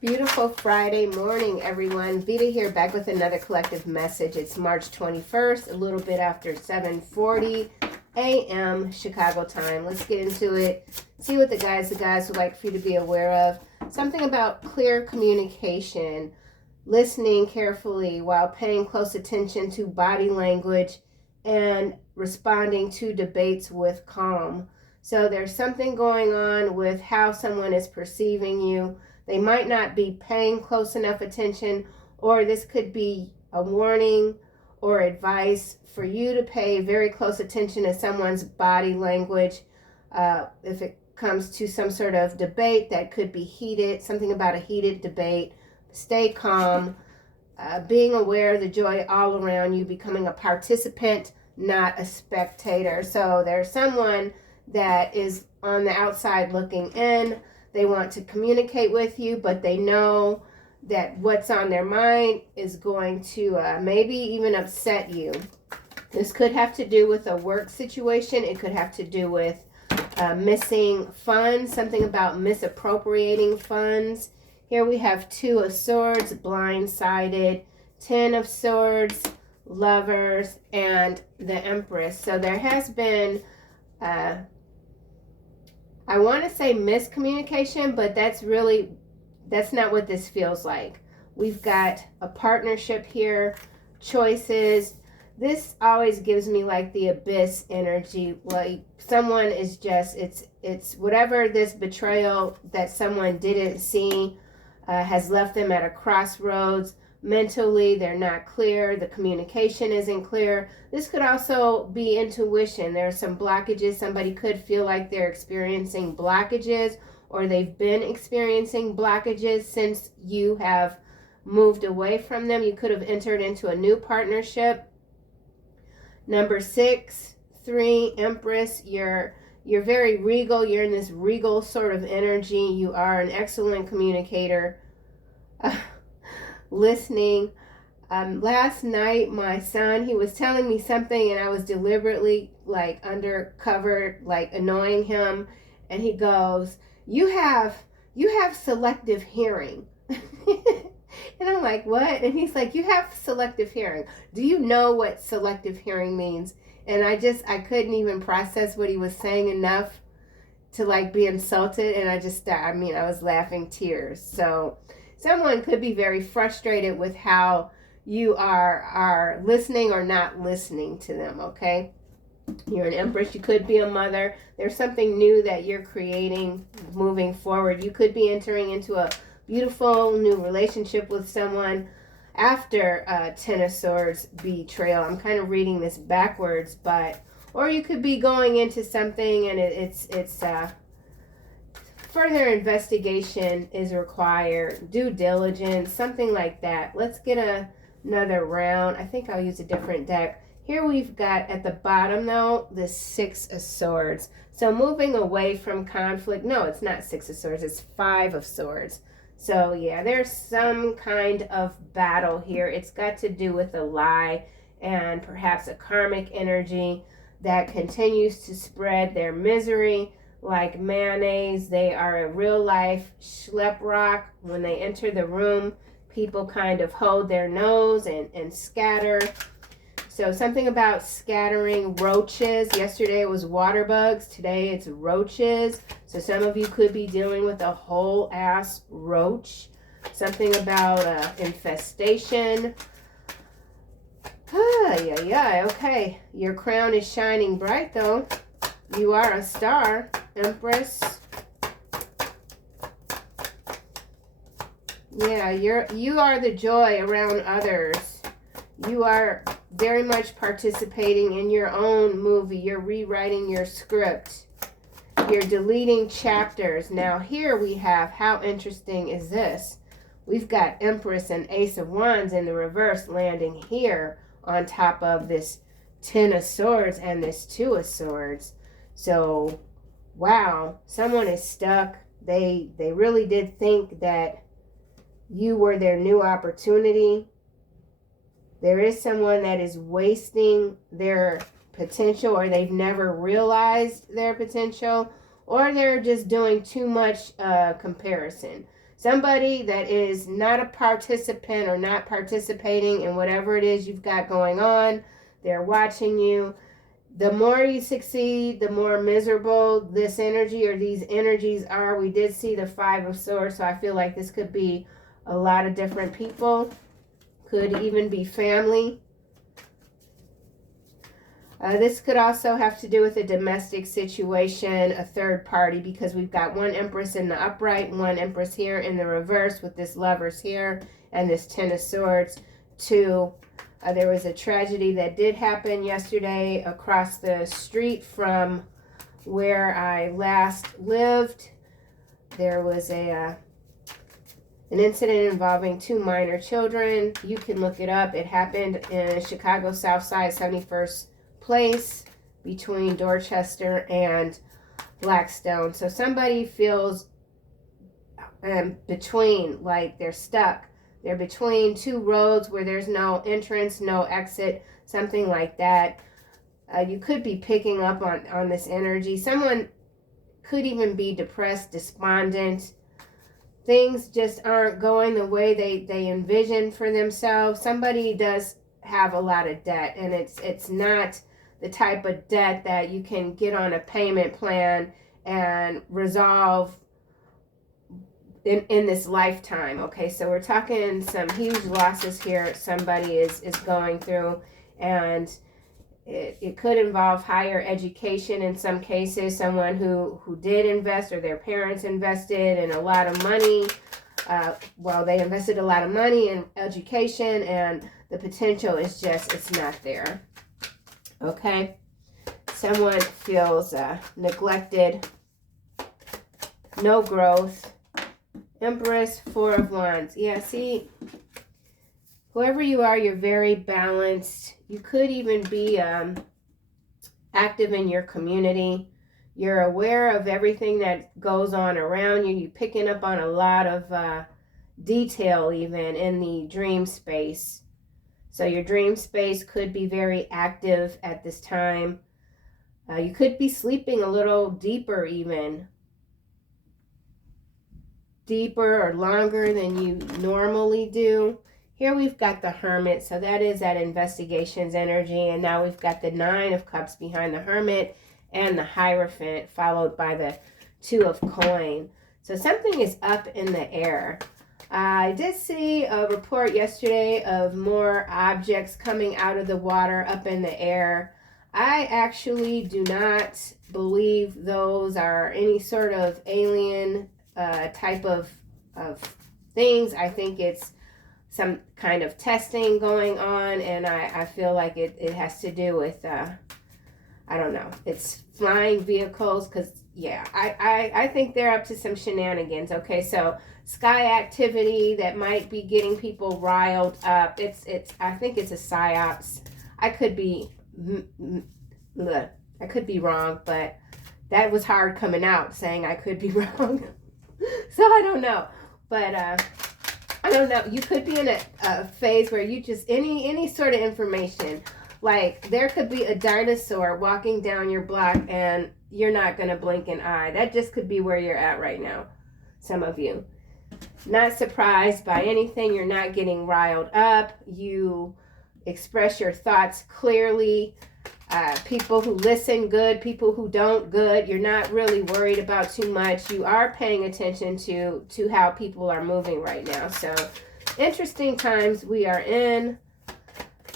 Beautiful Friday morning, everyone. Veda here, back with another collective message. It's March 21st, a little bit after 7:40 a.m. Chicago time. Let's get into it. See what the guys would like for you to be aware of. Something about clear communication, listening carefully while paying close attention to body language, and responding to debates with calm. So there's something going on with how someone is perceiving you. They might not be paying close enough attention, or this could be a warning or advice for you to pay very close attention to someone's body language. If it comes to some sort of debate that could be heated, something about a heated debate, stay calm, being aware of the joy all around you, becoming a participant, not a spectator. So there's someone that is on the outside looking in. They want to communicate with you, but they know that what's on their mind is going to maybe even upset you. This could have to do with a work situation. It could have to do with missing funds, something about misappropriating funds. Here we have 2 of Swords, blindsided, 10 of Swords, Lovers, and the Empress. So there has been I want to say miscommunication, but that's not what this feels like. We've got a partnership here, choices. This always gives me like the abyss energy. Like someone is just, it's whatever this betrayal that someone didn't see has left them at a crossroads. Mentally, they're not clear. The communication isn't clear. This could also be intuition. There are some blockages. Somebody could feel like they're experiencing blockages, or they've been experiencing blockages since you have moved away from them. You could have entered into a new partnership. Number 6, 3, Empress. You're very regal. You're in this regal sort of energy. You are an excellent communicator. Listening. Last night, my son, he was telling me something, and I was deliberately like undercover, like annoying him. And he goes, "You have selective hearing." And I'm like, "What?" And he's like, "You have selective hearing. Do you know what selective hearing means?" And I couldn't even process what he was saying enough to like be insulted. And I was laughing tears. So someone could be very frustrated with how you are listening or not listening to them, okay? You're an Empress. You could be a mother. There's something new that you're creating moving forward. You could be entering into a beautiful new relationship with someone after 10 of Swords betrayal. I'm kind of reading this backwards, or you could be going into something and it's further investigation is required, due diligence, something like that. Let's get another round. I think I'll use a different deck. Here we've got at the bottom, though, the 6 of Swords. So moving away from conflict. No, it's not 6 of Swords. It's 5 of Swords. So, yeah, there's some kind of battle here. It's got to do with a lie and perhaps a karmic energy that continues to spread their misery like mayonnaise. They are a real life schlep rock. When they enter the room, people kind of hold their nose and scatter. So something about scattering. Roaches. Yesterday it was water bugs. Today it's roaches. So some of you could be dealing with a whole ass roach. Something about infestation. Yeah. Okay. Your crown is shining bright though. You are a star, Empress. Yeah, you are the joy around others. You are very much participating in your own movie. You're rewriting your script. You're deleting chapters. Now here we have, how interesting is this? We've got Empress and Ace of Wands in the reverse landing here on top of this 10 of Swords and this 2 of Swords. So, wow, someone is stuck. They really did think that you were their new opportunity. There is someone that is wasting their potential, or they've never realized their potential, or they're just doing too much comparison. Somebody that is not a participant or not participating in whatever it is you've got going on, they're watching you. The more you succeed, the more miserable this energy or these energies are. We did see the Five of Swords, so I feel like this could be a lot of different people. Could even be family. This could also have to do with a domestic situation, a third party, because we've got one Empress in the upright, one Empress here in the reverse with this Lovers here and this Ten of Swords. Two, there was a tragedy that did happen yesterday across the street from where I last lived. There was an incident involving 2 minor children. You can look it up. It happened in Chicago South Side, 71st Place, between Dorchester and Blackstone. So somebody feels between, like they're stuck. They're between 2 roads where there's no entrance, no exit, something like that. You could be picking up on this energy. Someone could even be depressed, despondent. Things just aren't going the way they envision for themselves. Somebody does have a lot of debt, and it's not the type of debt that you can get on a payment plan and resolve in this lifetime. Okay, so we're talking some huge losses here somebody is going through, and it could involve higher education in some cases. Someone who did invest, or their parents invested in a lot of money. They invested a lot of money in education, and the potential is just, it's not there. Okay, someone feels neglected, no growth. Empress, 4 of Wands. Yeah, see, whoever you are, you're very balanced. You could even be active in your community. You're aware of everything that goes on around you. You're picking up on a lot of detail even in the dream space. So your dream space could be very active at this time. You could be sleeping a little deeper even. Deeper or longer than you normally do. Here we've got the Hermit, so that is that investigations energy. And now we've got the 9 of Cups behind the Hermit and the Hierophant, followed by the 2 of Coin. So something is up in the air. I did see a report yesterday of more objects coming out of the water up in the air. I actually do not believe those are any sort of alien type of things. I think it's some kind of testing going on, and I feel like it has to do with, I don't know, it's flying vehicles, because, yeah, I think they're up to some shenanigans. Okay, so sky activity that might be getting people riled up. I think it's a PSYOPS. I could be wrong, but that was hard coming out saying I could be wrong. So I don't know, but I don't know. You could be in a phase where you just, any sort of information, like there could be a dinosaur walking down your block and you're not going to blink an eye. That just could be where you're at right now. Some of you. Not surprised by anything. You're not getting riled up. You express your thoughts clearly. People who listen, good. People who don't, good. You're not really worried about too much. You are paying attention to how people are moving right now. So interesting times we are in.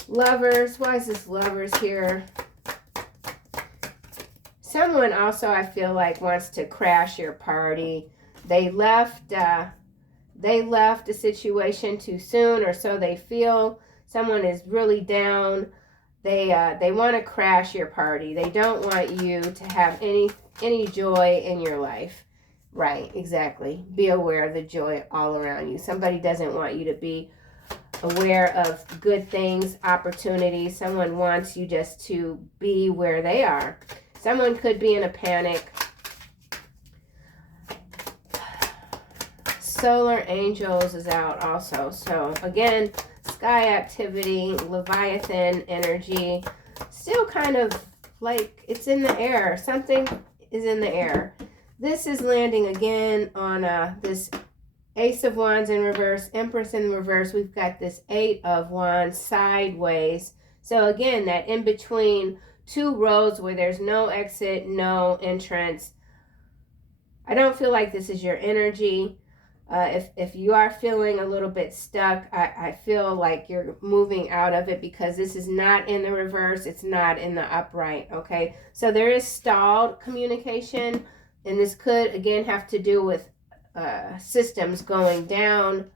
Lovers. Why is this Lovers here? Someone also, I feel like, wants to crash your party. They left a situation too soon, or so they feel. Someone is really down. They want to crash your party. They don't want you to have any joy in your life. Right, exactly. Be aware of the joy all around you. Somebody doesn't want you to be aware of good things, opportunities. Someone wants you just to be where they are. Someone could be in a panic. Solar Angels is out also. So again, sky activity, Leviathan energy, still kind of like it's in the air. Something is in the air. This is landing again on this Ace of Wands in reverse, Empress in reverse. We've got this 8 of Wands sideways. So again, that in between two roads where there's no exit, no entrance. I don't feel like this is your energy. If you are feeling a little bit stuck, I feel like you're moving out of it, because this is not in the reverse. It's not in the upright, okay? So there is stalled communication, and this could, again, have to do with systems going down,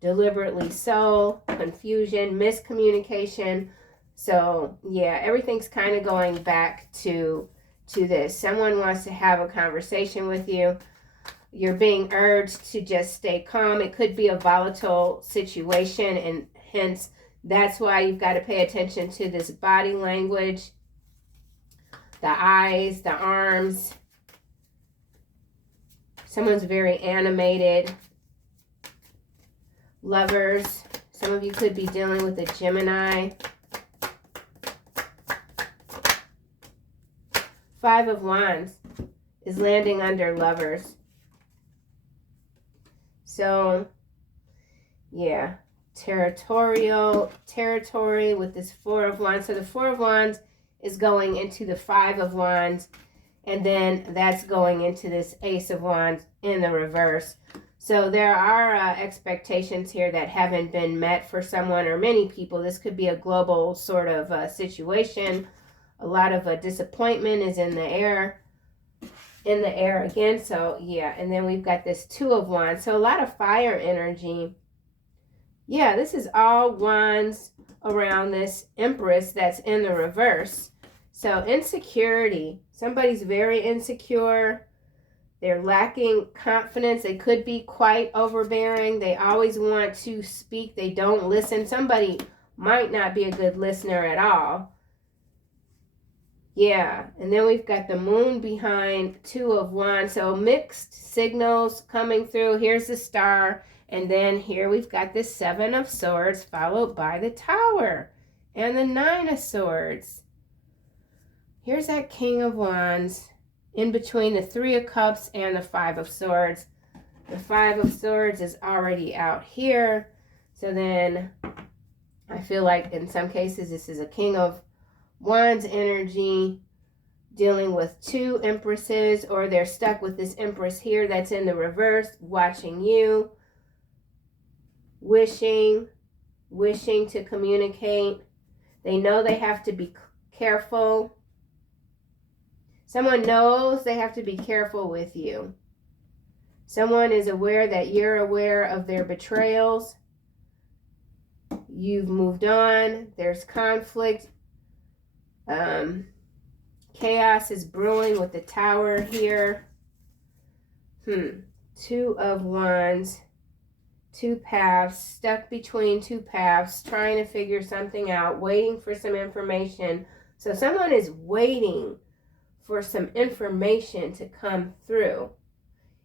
deliberately so, confusion, miscommunication. So, yeah, everything's kind of going back to this. Someone wants to have a conversation with you. You're being urged to just stay calm. It could be a volatile situation, and hence that's why you've got to pay attention to this body language, the eyes, the arms. Someone's very animated. Lovers. Some of you could be dealing with a Gemini. 5 of Wands is landing under lovers. So, yeah, territory with this 4 of Wands. So the 4 of Wands is going into the 5 of Wands, and then that's going into this Ace of Wands in the reverse. So there are expectations here that haven't been met for someone or many people. This could be a global sort of situation. A lot of disappointment is in the air. Again. So yeah, and then we've got this 2 of Wands. So a lot of fire energy. Yeah, this is all wands around this Empress that's in the reverse. So insecurity. Somebody's very insecure. They're lacking confidence. They could be quite overbearing. They always want to speak. They don't listen. Somebody might not be a good listener at all. Yeah, and then we've got the Moon behind 2 of Wands. So mixed signals coming through. Here's the Star. And then here we've got the 7 of Swords followed by the Tower and the 9 of Swords. Here's that King of Wands in between the 3 of Cups and the 5 of Swords. The 5 of Swords is already out here. So then I feel like in some cases this is a King of Wands energy dealing with 2 Empresses, or they're stuck with this Empress here that's in the reverse, watching you, wishing to communicate. They know they have to be careful. Someone knows they have to be careful with you. Someone is aware that you're aware of their betrayals. You've moved on. There's conflict. Chaos is brewing with the Tower here. 2 of Wands. 2 paths. Stuck between 2 paths. Trying to figure something out. Waiting for some information. So someone is waiting for some information to come through.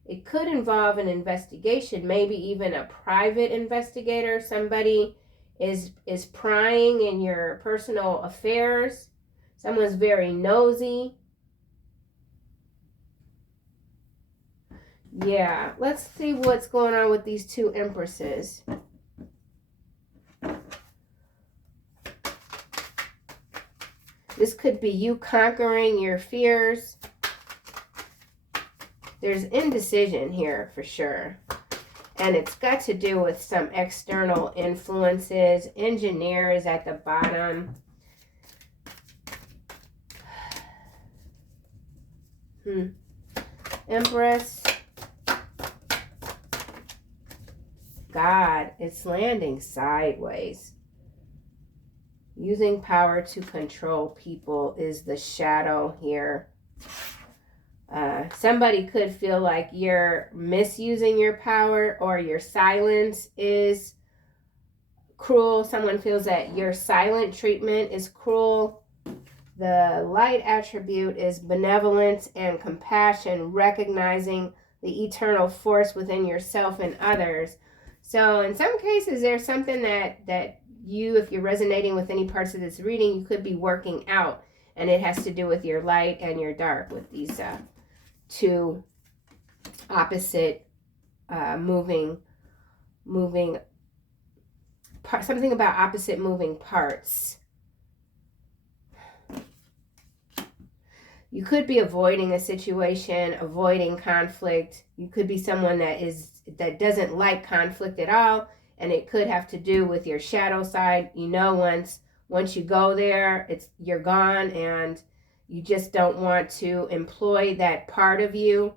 It could involve an investigation. Maybe even a private investigator. Somebody is prying in your personal affairs. Someone's very nosy. Yeah, let's see what's going on with these 2 Empresses. This could be you conquering your fears. There's indecision here for sure. And it's got to do with some external influences. Engineer is at the bottom. Empress. God, it's landing sideways. Using power to control people is the shadow here. Somebody could feel like you're misusing your power, or your silence is cruel. Someone feels that your silent treatment is cruel. The light attribute is benevolence and compassion, recognizing the eternal force within yourself and others. So in some cases, there's something that you, if you're resonating with any parts of this reading, you could be working out. And it has to do with your light and your dark, with these 2 opposite moving, something about opposite moving parts. You could be avoiding a situation, avoiding conflict. You could be someone that doesn't like conflict at all, and it could have to do with your shadow side. You know, once you go there, you're gone, and you just don't want to employ that part of you.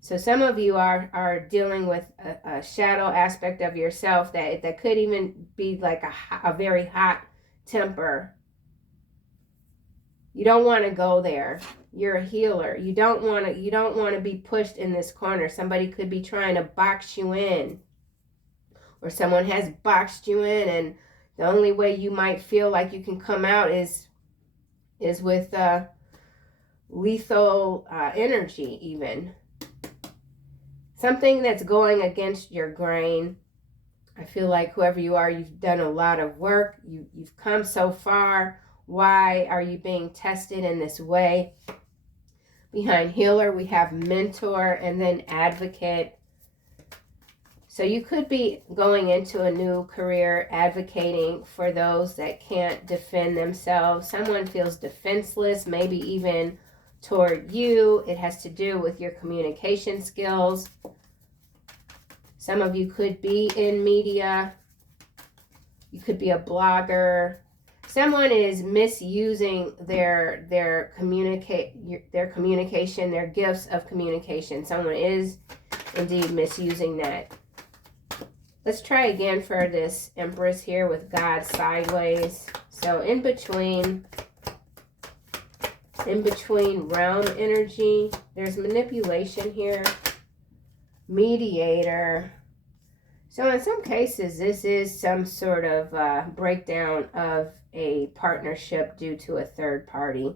So some of you are dealing with a shadow aspect of yourself that could even be like a very hot temper. You don't want to go there. You're a healer. You don't want to be pushed in this corner. Somebody could be trying to box you in, or someone has boxed you in, and the only way you might feel like you can come out is with lethal energy, even something that's going against your grain. I feel like whoever you are, you've done a lot of work. You've come so far. Why are you being tested in this way? Behind healer, we have mentor and then advocate. So you could be going into a new career advocating for those that can't defend themselves. Someone feels defenseless, maybe even toward you. It has to do with your communication skills. Some of you could be in media. You could be a blogger. Someone is misusing their communication, their gifts of communication. Someone is indeed misusing that. Let's try again for this Empress here with God sideways. So in between realm energy, there's manipulation here. Mediator. So in some cases, this is some sort of breakdown of a partnership due to a third party.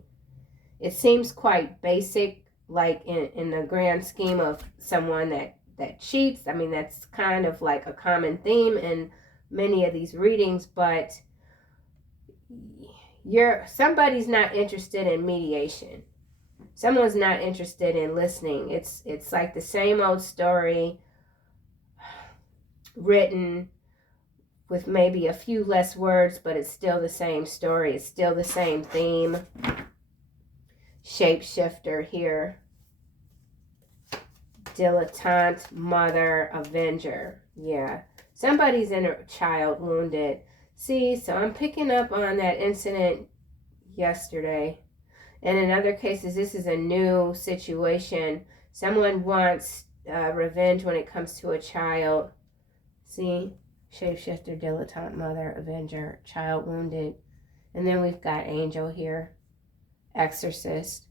It seems quite basic, like in the grand scheme of someone that cheats. I mean, that's kind of like a common theme in many of these readings, but somebody's not interested in mediation. Someone's not interested in listening. It's like the same old story written with maybe a few less words, but it's still the same story. It's still the same theme. Shapeshifter here. Dilettante, mother, avenger. Yeah. Somebody's inner child wounded. See, so I'm picking up on that incident yesterday. And in other cases, this is a new situation. Someone wants revenge when it comes to a child. See? Shapeshifter, dilettante, mother, avenger, child wounded. And then we've got angel here. Exorcist.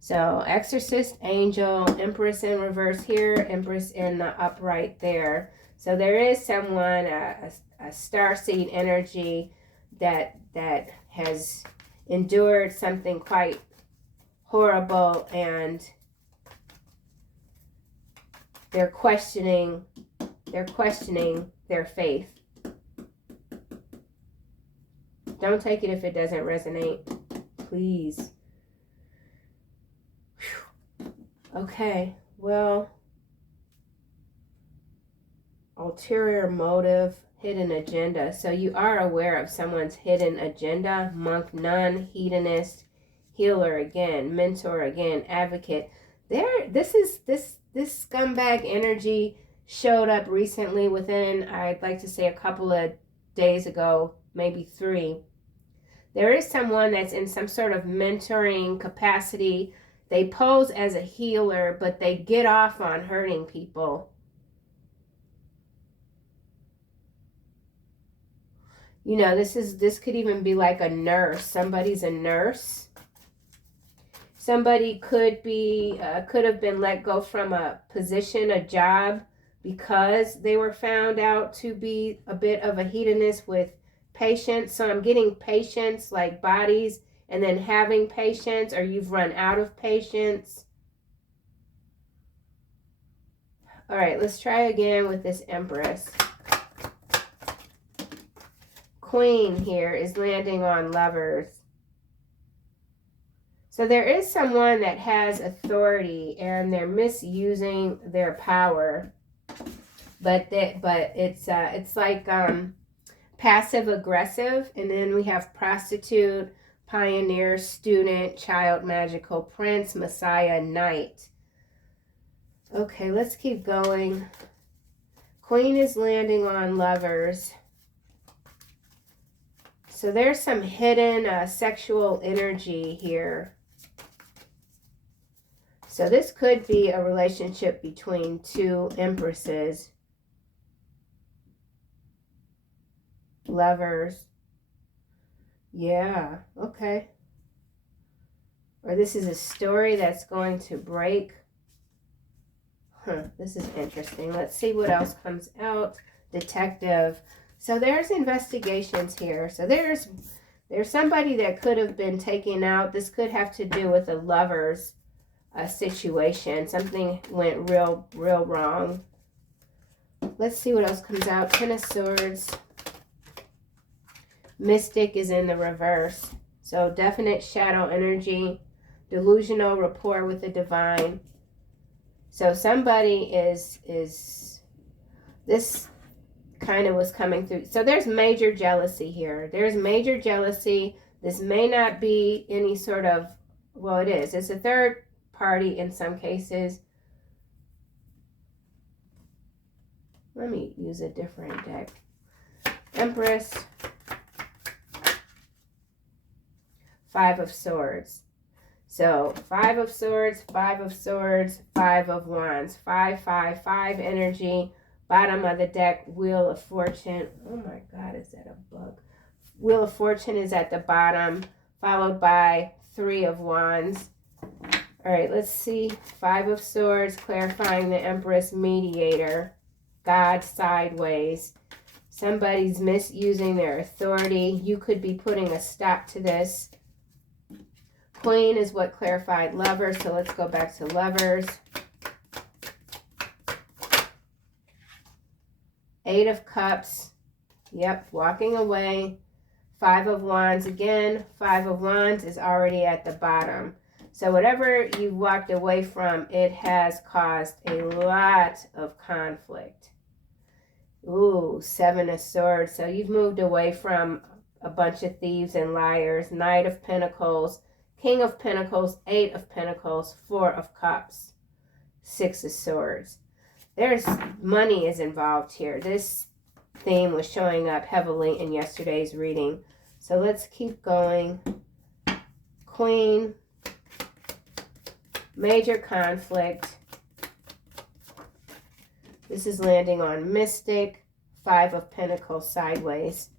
So exorcist, angel, empress in reverse here, empress in the upright there. So there is someone, a starseed energy that has endured something quite horrible, and they're questioning their faith. Don't take it if it doesn't resonate, please. Whew. Okay, well, ulterior motive, hidden agenda. So you are aware of someone's hidden agenda. Monk, nun, hedonist, healer again, mentor again, advocate. This scumbag energy showed up recently within, I'd like to say, a couple of days ago, maybe 3. There is someone that's in some sort of mentoring capacity. They pose as a healer, but they get off on hurting people. You know, this could even be like a nurse. Somebody's a nurse. Somebody could have been let go from a position, a job, because they were found out to be a bit of a hedonist with patients. So I'm getting patients, like bodies, and then having patients, or you've run out of patients. All right, let's try again with this Empress. Queen here is landing on Lovers. So there is someone that has authority and they're misusing their power, but it's like passive aggressive. And then we have prostitute, pioneer, student, child, magical, prince, messiah, knight. Okay, let's keep going. Queen is landing on lovers. So there's some hidden sexual energy here. So this could be a relationship between two empresses. Lovers. Yeah, okay. Or this is a story that's going to break. This is interesting. Let's see what else comes out. Detective. So there's investigations here. So there's somebody that could have been taken out. This could have to do with a lover's situation. Something went real wrong. Let's see what else comes out. Ten of Swords. Mystic is in the reverse. So definite shadow energy. Delusional rapport with the divine. So somebody is this kind of was coming through. So there's major jealousy here. There's major jealousy. This may not be any sort of, well, it is. It's a third party in some cases. Let me use a different deck. Empress. Five of Swords. So 5 of Swords, 5 of Swords, 5 of Wands. 5, 5, 5 energy. Bottom of the deck, Wheel of Fortune. Oh my God, is that a bug? Wheel of Fortune is at the bottom, followed by 3 of Wands. All right, let's see. 5 of Swords, clarifying the Empress, mediator. God sideways. Somebody's misusing their authority. You could be putting a stop to this. Queen is what clarified lovers. So let's go back to lovers. 8 of Cups. Yep, walking away. 5 of Wands again. 5 of Wands is already at the bottom. So whatever you've walked away from, it has caused a lot of conflict. Ooh, 7 of Swords. So you've moved away from a bunch of thieves and liars. Knight of Pentacles. King of Pentacles, 8 of Pentacles, 4 of Cups, 6 of Swords. There's money is involved here. This theme was showing up heavily in yesterday's reading. So let's keep going. Queen, major conflict. This is landing on Mystic, 5 of Pentacles sideways.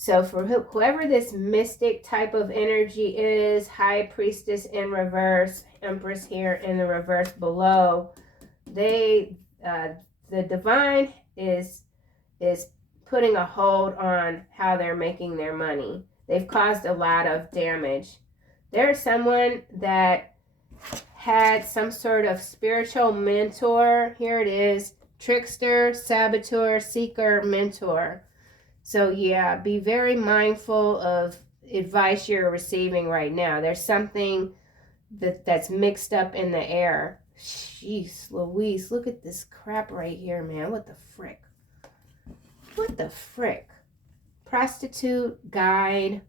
So for whoever this mystic type of energy is, High Priestess in reverse, Empress here in the reverse below, the divine is putting a hold on how they're making their money. They've caused a lot of damage. There's someone that had some sort of spiritual mentor. Here it is, trickster, saboteur, seeker, mentor. So yeah, be very mindful of advice you're receiving right now. There's something that's mixed up in the air. Jeez Louise, look at this crap right here, man. What the frick? What the frick? Prostitute, guide,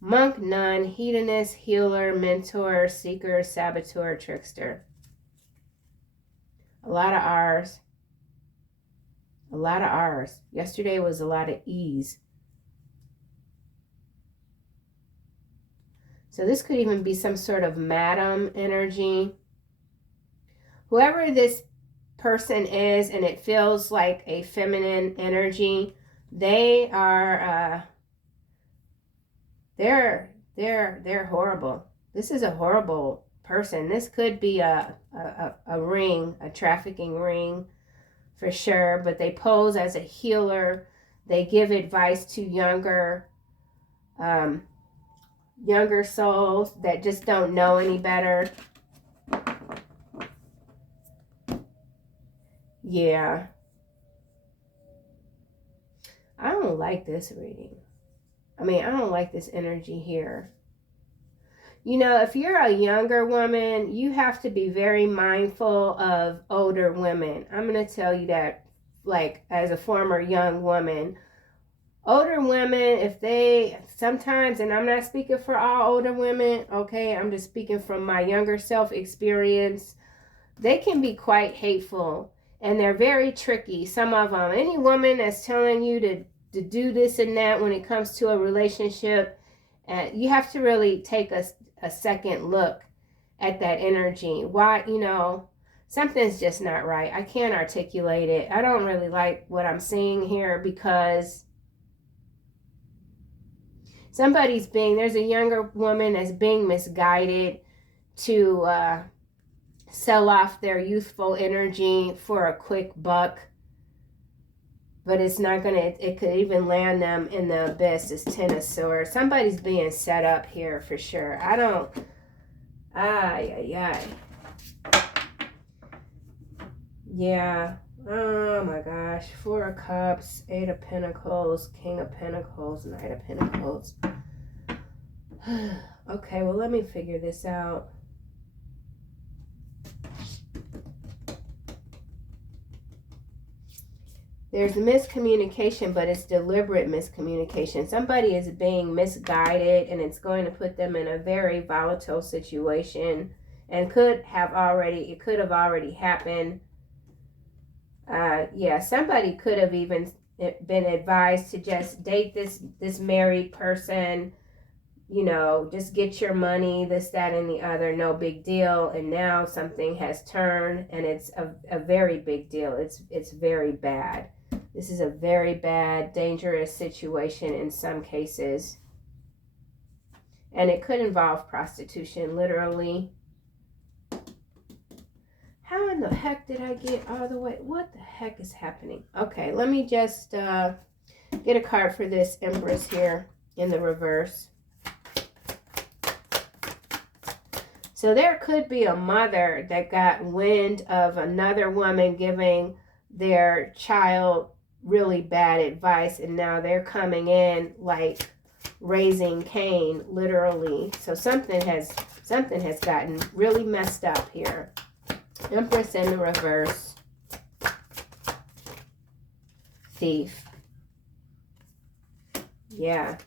monk, nun, hedonist, healer, mentor, seeker, saboteur, trickster. A lot of R's. A lot of R's. Yesterday was a lot of E's. So this could even be some sort of madam energy. Whoever this person is, and it feels like a feminine energy, they are they're horrible. This is a horrible person. This could be a ring, a trafficking ring. For sure, but they pose as a healer. They give advice to younger souls that just don't know any better. Yeah. I don't like this reading. I mean, I don't like this energy here. You know, if you're a younger woman, you have to be very mindful of older women. I'm going to tell you that, like, as a former young woman. Older women, if they sometimes, and I'm not speaking for all older women, okay, I'm just speaking from my younger self experience, they can be quite hateful and they're very tricky. Some of them, any woman that's telling you to do this and that when it comes to a relationship, you have to really take a second look at that energy. Why, you know, something's just not right. I can't articulate it. I don't really like what I'm seeing here because there's a younger woman that's being misguided to sell off their youthful energy for a quick buck. But it's not going to, it could even land them in the abyss. It's Ten of Swords. Somebody's being set up here for sure. Yeah. Oh my gosh. Four of Cups, Eight of Pentacles, King of Pentacles, Knight of Pentacles. Okay, well, let me figure this out. There's miscommunication, but it's deliberate miscommunication. Somebody is being misguided, and it's going to put them in a very volatile situation, and it could have already happened. Yeah, somebody could have even been advised to just date this married person, you know, just get your money, this, that, and the other, no big deal. And now something has turned, and it's a very big deal. It's very bad. This is a very bad, dangerous situation in some cases. And it could involve prostitution, literally. How in the heck did I get all the way? What the heck is happening? Okay, let me just get a card for this Empress here in the reverse. So there could be a mother that got wind of another woman giving their child really bad advice, and now they're coming in like raising Cain, literally. So something has gotten really messed up here. Empress in the reverse. Thief. Yeah.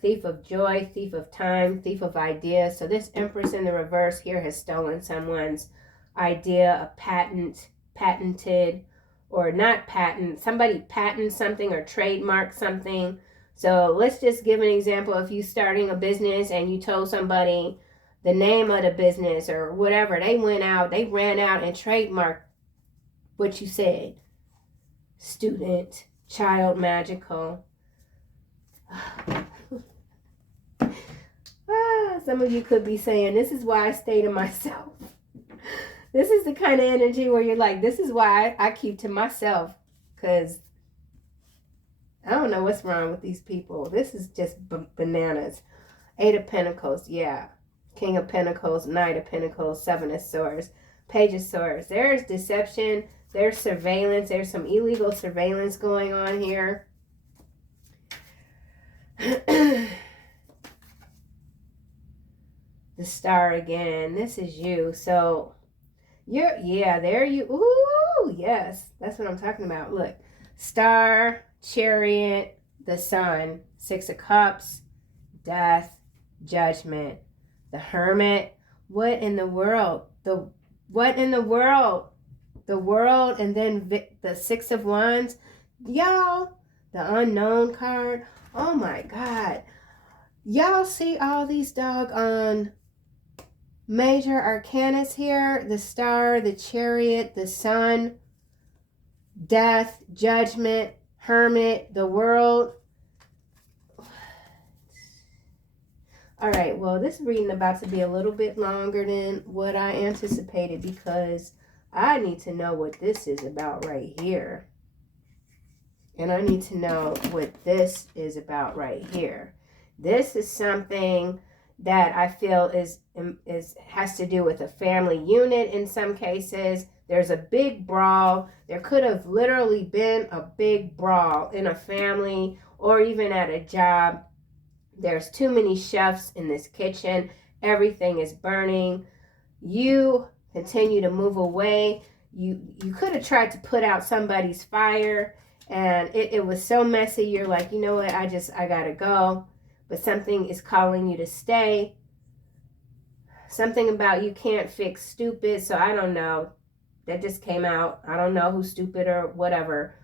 Thief of joy, thief of time, thief of ideas. So this Empress in the reverse here has stolen someone's idea, a patented, or not patent. Somebody patent something or trademark something. So let's just give an example. If you starting a business and you told somebody the name of the business or whatever, they ran out and trademarked what you said. Student, child, magical. Some of you could be saying, this is why I stay to myself. This is the kind of energy where you're like, this is why I keep to myself. Because I don't know what's wrong with these people. This is just bananas. Eight of Pentacles, yeah. King of Pentacles, Knight of Pentacles, Seven of Swords, Page of Swords. There's deception. There's surveillance. There's some illegal surveillance going on here. The Star again. This is you. So, there you. Ooh, yes. That's what I'm talking about. Look. Star, Chariot, the Sun, Six of Cups, Death, Judgment, the Hermit. What in the world? What in the world? The World, and then the Six of Wands. Y'all, the Unknown card. Oh my God. Y'all see all these doggone major arcanas here? The Star, the Chariot, the Sun, Death, Judgment, Hermit, the World. All right, well, this reading about to be a little bit longer than what I anticipated because I need to know what this is about right here. And I need to know what this is about right here. This is something that I feel has to do with a family unit in some cases. There's a big brawl. There could have literally been a big brawl in a family or even at a job. There's too many chefs in this kitchen. Everything is burning. You continue to move away. You could have tried to put out somebody's fire, and it was so messy. You're like, you know what, I gotta go. But something is calling you to stay. Something about you can't fix stupid. So I don't know. That just came out. I don't know who's stupid or whatever.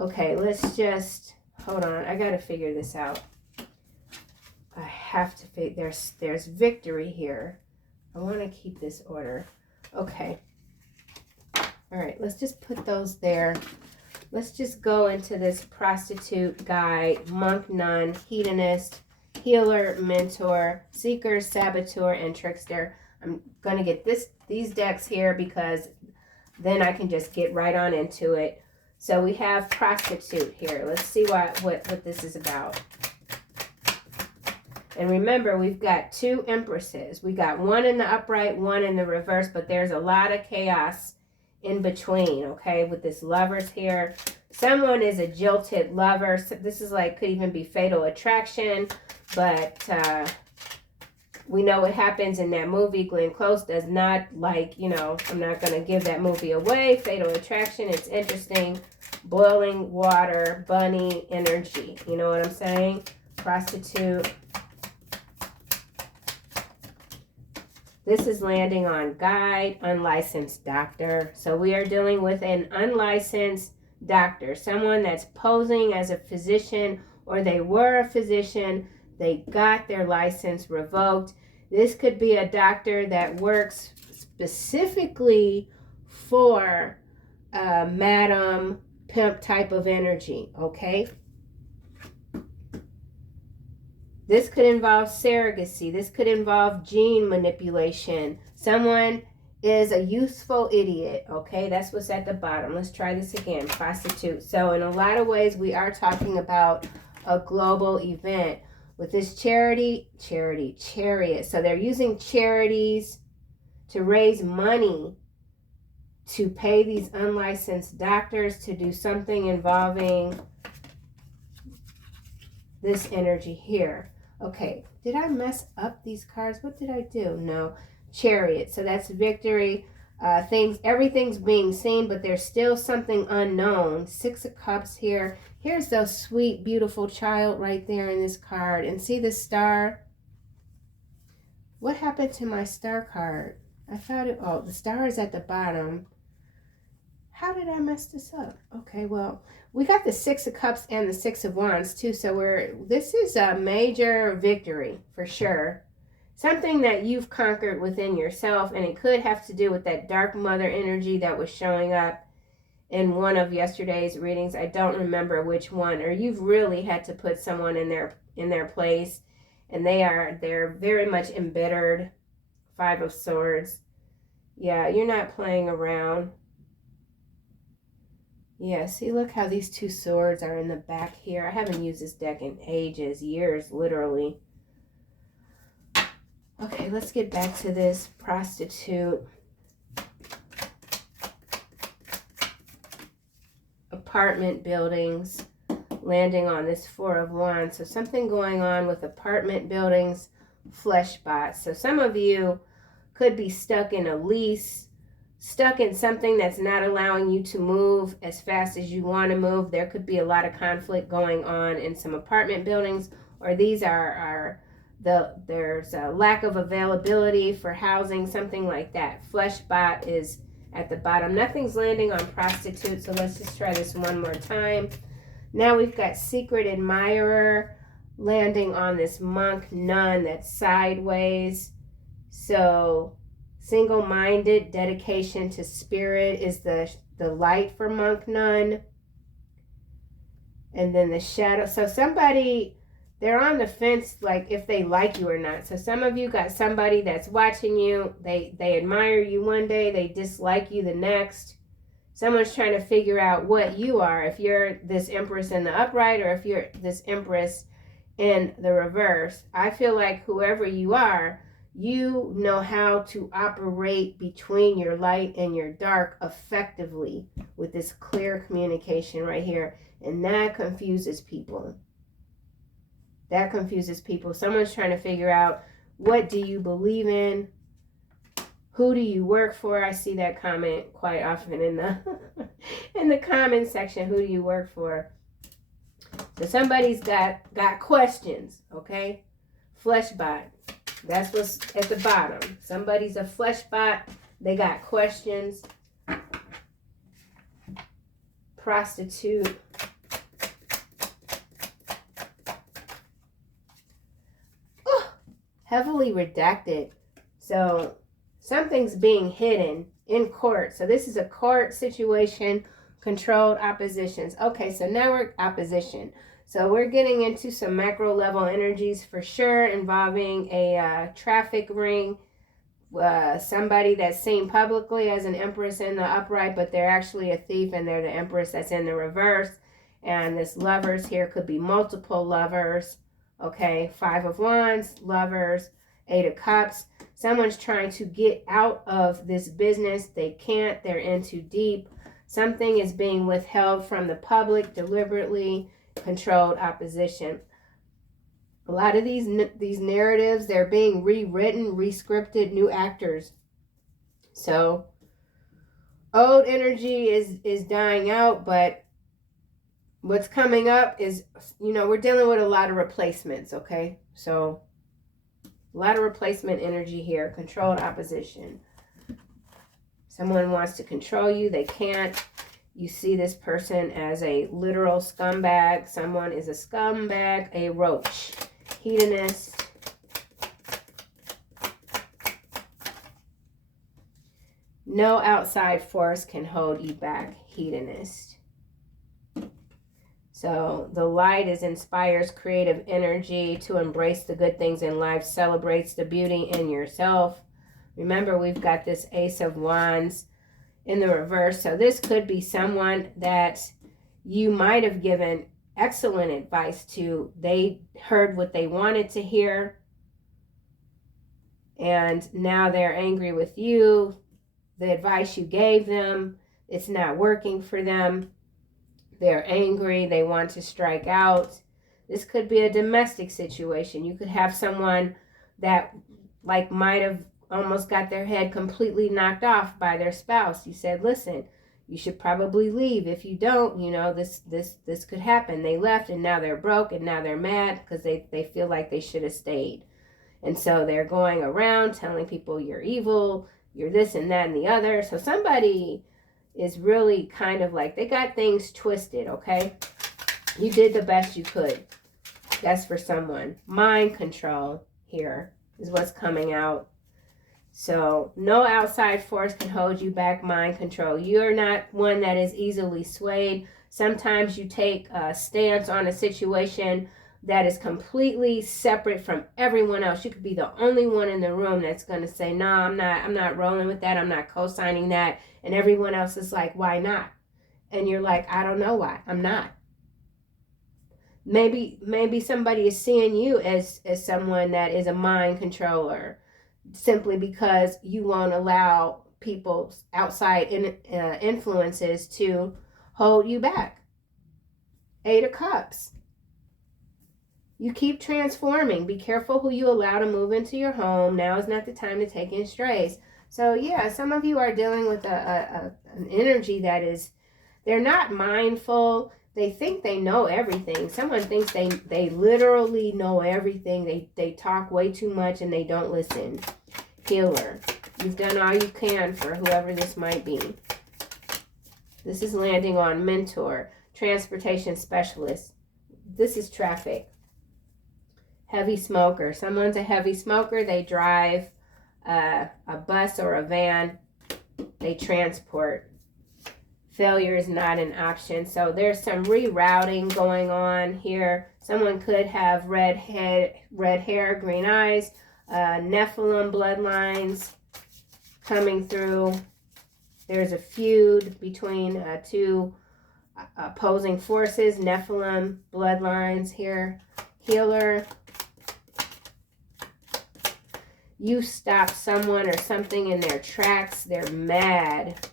Okay, let's just hold on. I gotta figure this out. I have to figure. There's victory here. I want to keep this order. Okay. All right, let's just put those there. Let's just go into this prostitute, guide, monk, nun, hedonist, healer, mentor, seeker, saboteur, and trickster. I'm going to get these decks here because then I can just get right on into it. So we have prostitute here. Let's see what this is about. And remember, we've got two empresses. We got one in the upright, one in the reverse, but there's a lot of chaos in between, okay, with this lovers here. Someone is a jilted lover. So this is like, could even be fatal attraction, but we know what happens in that movie. Glenn Close does not like, you know, I'm not going to give that movie away. Fatal attraction, it's interesting. Boiling water, bunny energy. You know what I'm saying? Prostitute. This is landing on guide, unlicensed doctor. So we are dealing with an unlicensed doctor, someone that's posing as a physician, or they were a physician, they got their license revoked. This could be a doctor that works specifically for madam pimp type of energy, okay? This could involve surrogacy. This could involve gene manipulation. Someone is a useful idiot, okay? That's what's at the bottom. Let's try this again. Prostitute. So in a lot of ways, we are talking about a global event. With this chariot. So they're using charities to raise money to pay these unlicensed doctors to do something involving this energy here. Okay, did I mess up these cards? What did I do? No. Chariot. So that's victory. Everything's being seen, but there's still something unknown. Six of Cups here. Here's the sweet, beautiful child right there in this card. And see the star? What happened to my star card? I thought it, oh, the star is at the bottom. How did I mess this up? Okay, well, we got the Six of Cups and the Six of Wands too, so this is a major victory for sure. Something that you've conquered within yourself, and it could have to do with that dark mother energy that was showing up in one of yesterday's readings. I don't remember which one, or you've really had to put someone in their place, and they're very much embittered. Five of Swords. Yeah, you're not playing around. Yeah, see, look how these two swords are in the back here. I haven't used this deck in ages, years, literally. Okay, let's get back to this prostitute. Apartment buildings, landing on this Four of Wands. So something going on with apartment buildings, flesh bots. So some of you could be stuck in a lease, stuck in something that's not allowing you to move as fast as you want to move. There could be a lot of conflict going on in some apartment buildings, or these there's a lack of availability for housing, something like that. Flesh bot is at the bottom. Nothing's landing on prostitute, so let's just try this one more time. Now we've got secret admirer landing on this monk nun that's sideways. So single-minded, dedication to spirit is the light for monk nun. And then the shadow. So somebody, they're on the fence, like if they like you or not. So some of you got somebody that's watching you. They admire you one day. They dislike you the next. Someone's trying to figure out what you are. If you're this Empress in the upright, or if you're this Empress in the reverse. I feel like whoever you are, you know how to operate between your light and your dark effectively with this clear communication right here. And that confuses people. That confuses people. Someone's trying to figure out, what do you believe in? Who do you work for? I see that comment quite often in the in the comment section. Who do you work for? So somebody's got questions, okay? Fleshbot. That's what's at the bottom. Somebody's a fleshbot. They got questions. Prostitute. Oh, heavily redacted. So something's being hidden in court. So this is a court situation, controlled oppositions. Okay, so now we're opposition. So we're getting into some macro level energies for sure, involving a traffic ring. Somebody that's seen publicly as an Empress in the upright, but they're actually a thief and they're the Empress that's in the reverse. And this lovers here could be multiple lovers. Okay, 5 of Wands, lovers, 8 of Cups. Someone's trying to get out of this business. They can't. They're in too deep. Something is being withheld from the public deliberately. Controlled opposition. A lot of these narratives, they're being rewritten, rescripted, new actors. So old energy is dying out, but what's coming up is, we're dealing with a lot of replacements, okay? So a lot of replacement energy here. Controlled opposition. Someone wants to control you. They can't. You see this person as a literal scumbag. Someone is a scumbag, a roach. Hedonist. No outside force can hold you back. Hedonist. So the light inspires creative energy to embrace the good things in life, celebrates the beauty in yourself. Remember, we've got this Ace of Wands in the reverse. So this could be someone that you might have given excellent advice to. They heard what they wanted to hear, and now they're angry with you. The advice you gave them, it's not working for them. They're angry. They want to strike out. This could be a domestic situation. You could have someone that might have almost got their head completely knocked off by their spouse. You said, listen, you should probably leave. If you don't, this could happen. They left, and now they're broke, and now they're mad because they feel like they should have stayed. And so they're going around telling people you're evil, you're this and that and the other. So somebody is really kind of they got things twisted, okay? You did the best you could. That's for someone. Mind control here is what's coming out. So no outside force can hold you back. Mind control. You're not one that is easily swayed. Sometimes you take a stance on a situation that is completely separate from everyone else. You could be the only one in the room that's going to say, no, I'm not rolling with that. I'm not co-signing that. And everyone else is like, why not? And you're like, I don't know why. I'm not. Maybe somebody is seeing you as someone that is a mind controller, simply because you won't allow people's outside influences to hold you back. 8 of Cups. You keep transforming. Be careful who you allow to move into your home. Now is not the time to take in strays. So yeah, some of you are dealing with an energy that is, they're not mindful. They think they know everything. Someone thinks they literally know everything. They talk way too much and they don't listen. Healer. You've done all you can for whoever this might be. This is landing on mentor. Transportation specialist. This is traffic. Heavy smoker. Someone's a heavy smoker. They drive a bus or a van. They transport. Failure is not an option. So there's some rerouting going on here. Someone could have red hair, green eyes, Nephilim bloodlines coming through. There's a feud between two opposing forces, Nephilim bloodlines here. Healer. You stop someone or something in their tracks. They're mad.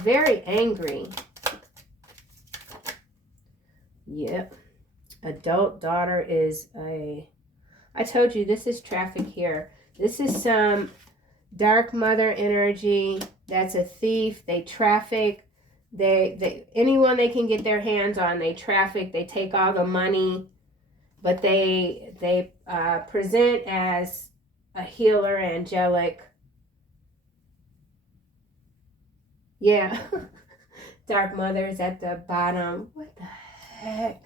Very angry. Yep. Adult daughter is a... I told you, this is traffic here. This is some dark mother energy. That's a thief. They traffic. They anyone they can get their hands on, they traffic. They take all the money. But they present as a healer, angelic. Yeah. Dark mother is at the bottom. What the heck?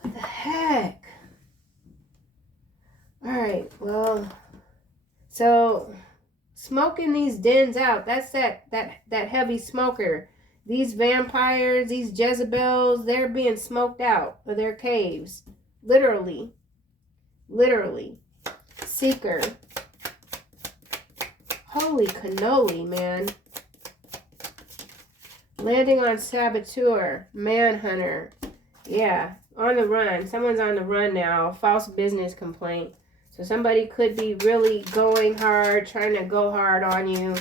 What the heck? All right, well, so smoking these dens out, that's that heavy smoker. These vampires, these Jezebels, they're being smoked out of their caves. Literally. Literally. Seeker. Holy cannoli, man. Landing on saboteur. Manhunter. Yeah, on the run. Someone's on the run now. False business complaint. So somebody could be really going hard, trying to go hard on you,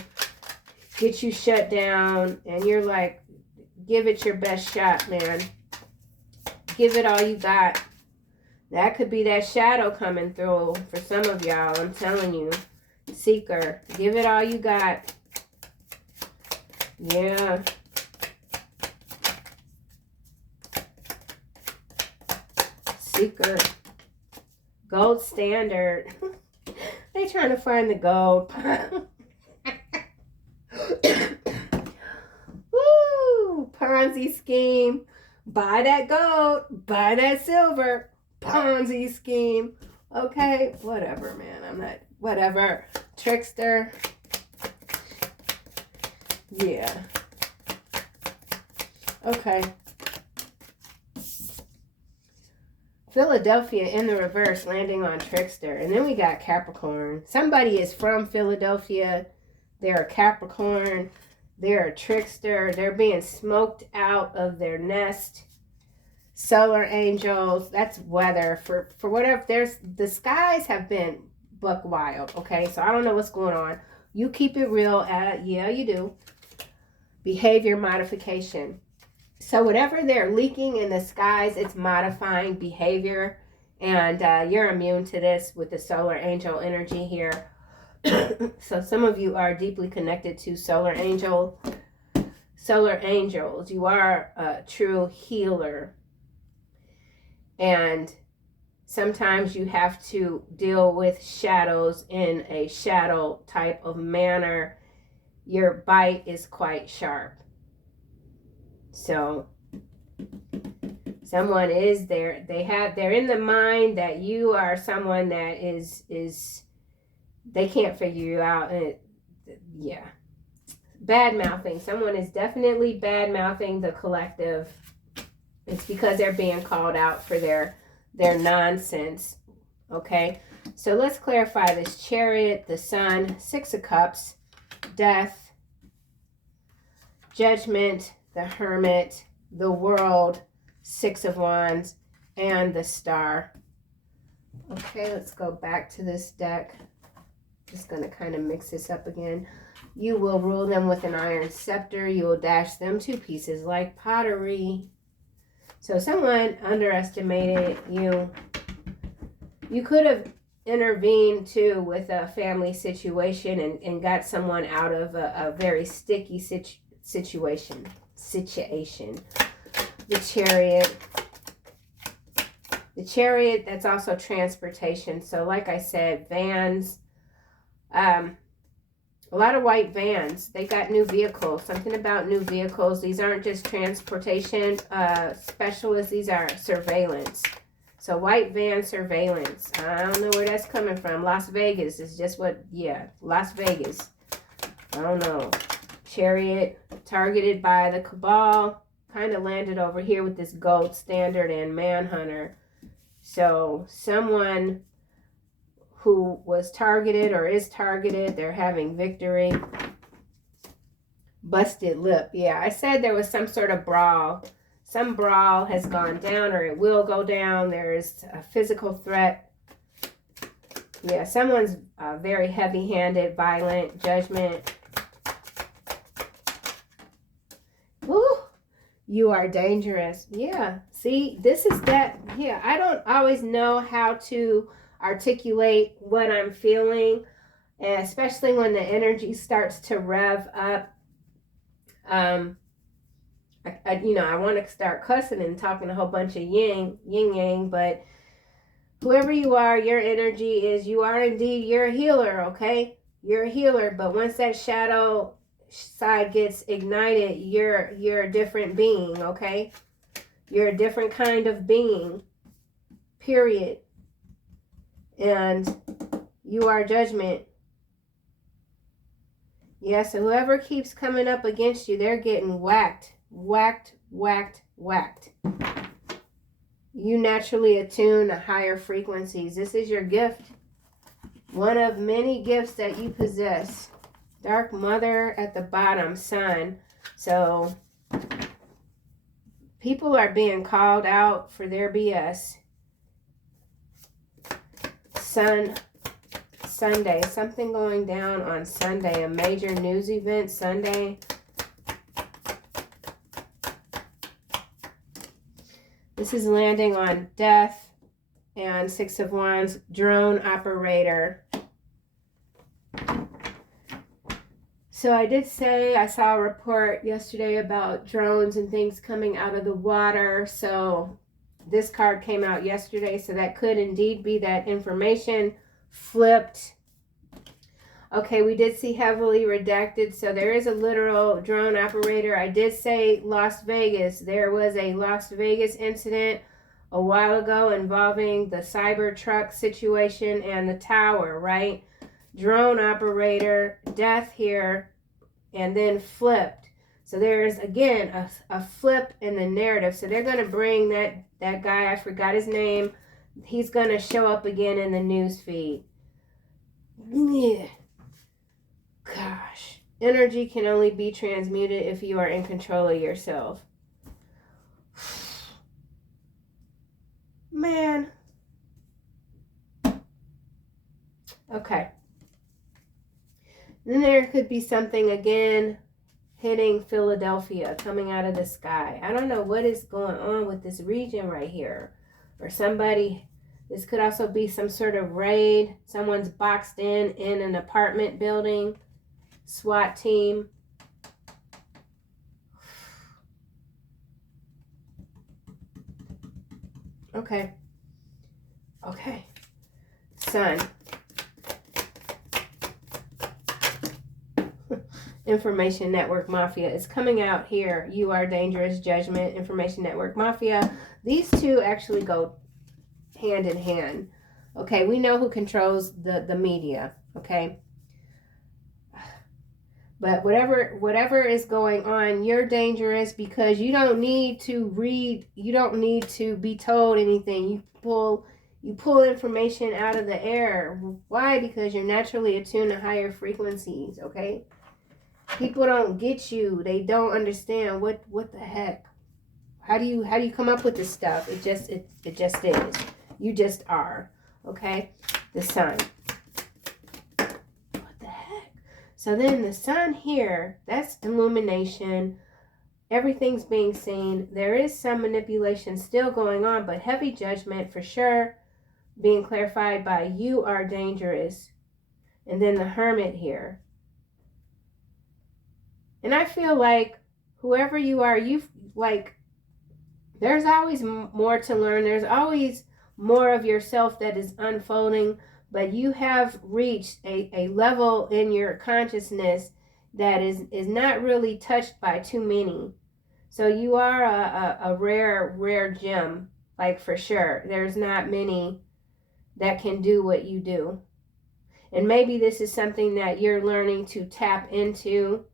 get you shut down, and you're like, give it your best shot, man. Give it all you got. That could be that shadow coming through for some of y'all, I'm telling you. Seeker, give it all you got. Yeah. Seeker. Gold standard. They trying to find the gold. Woo! Ponzi scheme. Buy that gold. Buy that silver. Ponzi scheme. Okay, whatever, man. I'm not, whatever. Trickster. Yeah. Okay. Philadelphia in the reverse, landing on trickster. And then we got Capricorn. Somebody is from Philadelphia. They're a Capricorn. They're a trickster. They're being smoked out of their nest. Solar angels. That's weather. For whatever. The skies have been buck wild. Okay, so I don't know what's going on. You keep it real. Yeah, you do. Behavior modification. So whatever they're leaking in the skies, it's modifying behavior. And you're immune to this with the solar angel energy here. So some of you are deeply connected to solar angels. You are a true healer. And sometimes you have to deal with shadows in a shadow type of manner. Your bite is quite sharp. So someone is there. They're in the mind that you are someone that is they can't figure you out. Yeah. Bad mouthing. Someone is definitely bad mouthing the collective. It's because they're being called out for their nonsense. Okay. So let's clarify this. Chariot, the Sun, Six of Cups, Death, Judgment, the Hermit, the World, Six of Wands, and the Star. Okay, let's go back to this deck. Just going to kind of mix this up again. You will rule them with an iron scepter. You will dash them to pieces like pottery. So someone underestimated you. You could have intervened too with a family situation and got someone out of a very sticky situation. The Chariot, that's also transportation. So like I said, vans, a lot of white vans. They got new vehicles. Something about new vehicles. These aren't just transportation specialists. These are surveillance. So white van surveillance. I don't know where that's coming from. Las Vegas is just what, yeah, Las Vegas. I don't know. Chariot, targeted by the cabal, kind of landed over here with this gold standard and manhunter. So someone who was targeted or is targeted, they're having victory. Busted lip. Yeah, I said there was some sort of brawl. Some brawl has gone down or it will go down. There is a physical threat. Yeah, someone's very heavy-handed, violent, judgment. Woo! You are dangerous. Yeah, See, this is that. Yeah, I don't always know how to articulate what I'm feeling, and especially when the energy starts to rev up. I want to start cussing and talking a whole bunch of yin yang, but whoever you are, your energy is, you are indeed, you're a healer, okay? You're a healer, but once that shadow side gets ignited, you're a different being, okay? You're a different kind of being, period. And you are judgment. Yeah, so whoever keeps coming up against you, they're getting whacked. You naturally attune to higher frequencies. This is your gift. One of many gifts that you possess. Dark Mother at the bottom, Sun. So people are being called out for their BS. Sunday. Something going down on Sunday. A major news event Sunday. This is landing on Death and Six of Wands, drone operator. So I did say I saw a report yesterday about drones and things coming out of the water. So this card came out yesterday. So that could indeed be that information flipped. Okay, we did see heavily redacted. So there is a literal drone operator. I did say Las Vegas. There was a Las Vegas incident a while ago involving the Cybertruck situation and the tower, right? Drone operator, death here, and then flipped. So there's, again, a flip in the narrative. So they're going to bring that guy, I forgot his name, he's going to show up again in the news feed. Yeah. Gosh. Energy can only be transmuted if you are in control of yourself. Man. Okay. Then there could be something again hitting Philadelphia, coming out of the sky. I don't know what is going on with this region right here. Or somebody, this could also be some sort of raid. Someone's boxed in an apartment building. SWAT team. Okay. Sun. Information Network Mafia is coming out here. You are dangerous, judgment, Information Network Mafia. These two actually go hand in hand. Okay, we know who controls the media, okay? But whatever is going on, you're dangerous because you don't need to read, you don't need to be told anything. You pull information out of the air. Why? Because you're naturally attuned to higher frequencies, okay? People don't get you. They don't understand what the heck. How do you come up with this stuff? It just is. You just are. Okay? The sun. What the heck? So then the sun here, that's illumination. Everything's being seen. There is some manipulation still going on, but heavy judgment for sure being clarified by you are dangerous. And then the hermit here. And I feel like whoever you are, there's always more to learn. There's always more of yourself that is unfolding, but you have reached a level in your consciousness that is not really touched by too many. So you are a rare gem, like for sure. There's not many that can do what you do. And maybe this is something that you're learning to tap into.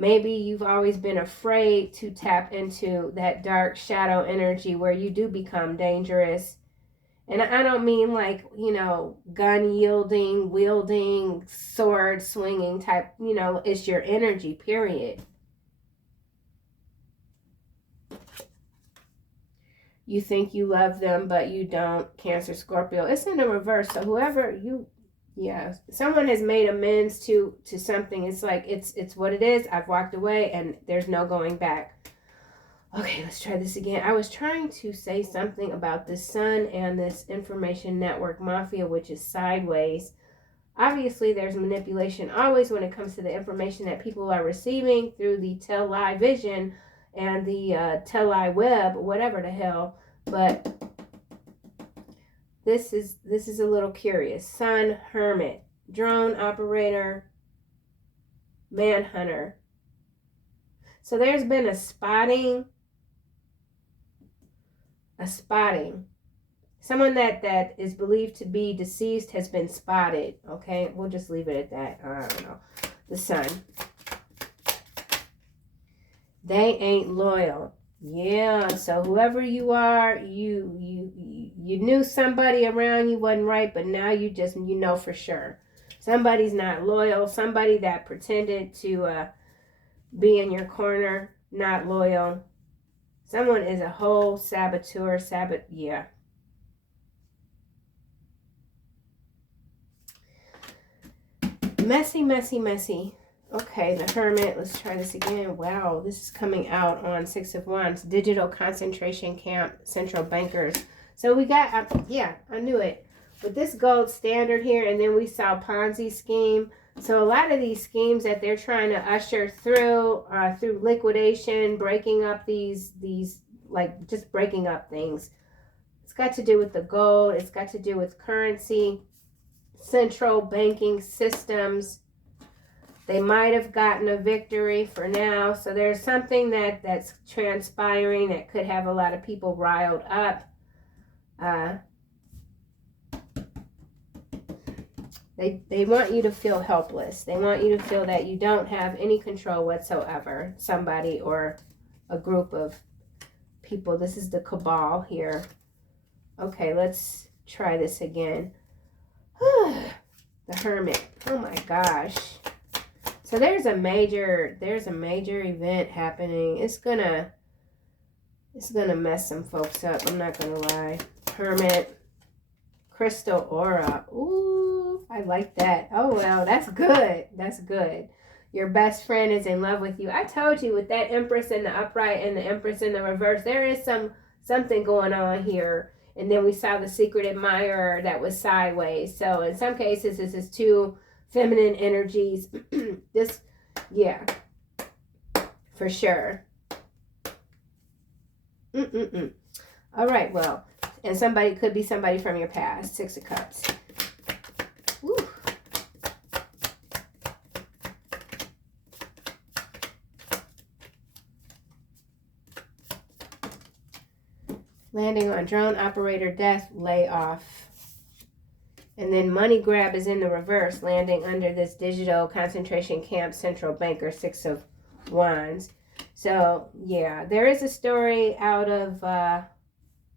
Maybe you've always been afraid to tap into that dark shadow energy where you do become dangerous. And I don't mean like, gun wielding, sword swinging type, it's your energy, period. You think you love them, but you don't. Cancer, Scorpio. It's in the reverse. So whoever someone has made amends to something. It's like, it's what it is. I've walked away and there's no going back. Okay, let's try this again. I was trying to say something about this sun and this information network mafia, which is sideways. Obviously, there's manipulation always when it comes to the information that people are receiving through the tell-lie vision and the tell-lie web, whatever the hell. But this is a little curious. Sun, hermit, drone operator, manhunter. So there's been a spotting. Someone that is believed to be deceased has been spotted. Okay, we'll just leave it at that. I don't know. The sun. They ain't loyal. Yeah, so whoever you are, you knew somebody around you wasn't right, but now you know for sure. Somebody's not loyal. Somebody that pretended to be in your corner, not loyal. Someone is a whole saboteur, yeah. Messy, messy, messy. Okay, the hermit. Let's try this again. Wow, this is coming out on 6 of Wands. Digital concentration camp, central bankers. So we got, yeah, I knew it. With this gold standard here, and then we saw Ponzi scheme. So a lot of these schemes that they're trying to usher through liquidation, breaking up these like just breaking up things. It's got to do with the gold. It's got to do with currency, central banking systems. They might have gotten a victory for now. So there's something that's transpiring that could have a lot of people riled up. They want you to feel helpless. They want you to feel that you don't have any control whatsoever. Somebody or a group of people. This is the cabal here. Okay, let's try this again. The hermit. Oh my gosh. So there's a major event happening. It's gonna mess some folks up. I'm not gonna lie. Hermit. Crystal aura. Ooh, I like that. Oh, well, that's good. That's good. Your best friend is in love with you. I told you with that Empress in the upright and the Empress in the reverse, there is something going on here. And then we saw the secret admirer that was sideways. So in some cases, this is two feminine energies. This, yeah, for sure. All right, well. And somebody could be somebody from your past. 6 of Cups. Woo. Landing on drone operator death, layoff. And then money grab is in the reverse, landing under this digital concentration camp central banker, 6 of Wands. So, yeah, there is a story out of...